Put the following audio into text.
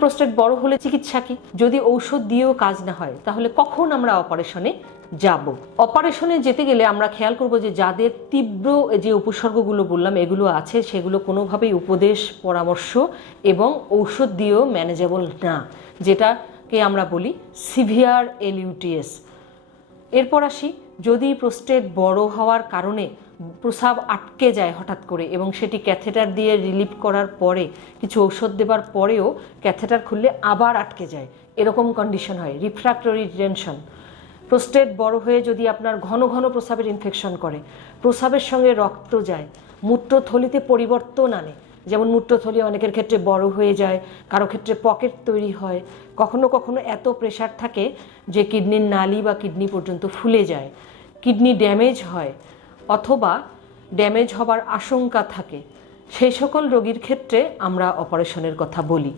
Prostate বড় হলে চিকিৎসা কি? যদি ঔষধ দিয়েও কাজ না হয় তাহলে কখন আমরা অপারেশনে যাব? অপারেশনে যেতে গেলে আমরা খেয়াল করব যে যাদের তীব্র যে উপসর্গগুলো বললাম এগুলো আছে, সেগুলো কোনোভাবেই উপদেশ, পরামর্শ এবং ঔষধ দিয়েও ম্যানেজেবল না, যেটাকে আমরা বলি সিভিয়ার এলইউটিএস। এরপর আসি, যদি প্রোস্টেট বড় হওয়ার কারণে প্রস্রাব আটকে যায় হঠাৎ করে এবং সেটি ক্যাথেটার দিয়ে রিলিভ করার পরে, কিছু ঔষধ দেবার পরেও ক্যাথেটার খুললে আবার আটকে যায়, এরকম কন্ডিশন হয়, রিফ্র্যাক্টরি রিটেনশন। প্রোস্টেট বড় হয়ে যদি আপনার ঘন ঘন প্রস্রাবের ইনফেকশন করে, প্রস্রাবের সঙ্গে রক্ত যায়, মূত্রথলিতে পরিবর্তন আনে, যেমন মূত্রথলি অনেকের ক্ষেত্রে বড় হয়ে যায়, কারো ক্ষেত্রে পকেট তৈরি হয়, কখনো কখনো এত প্রেশার থাকে যে কিডনির নালি বা কিডনি পর্যন্ত ফুলে যায়, কিডনি ড্যামেজ হয় অথবা ড্যামেজ হবার আশঙ্কা থাকে, সেই সকল রোগীর ক্ষেত্রে আমরা অপারেশনের কথা বলি।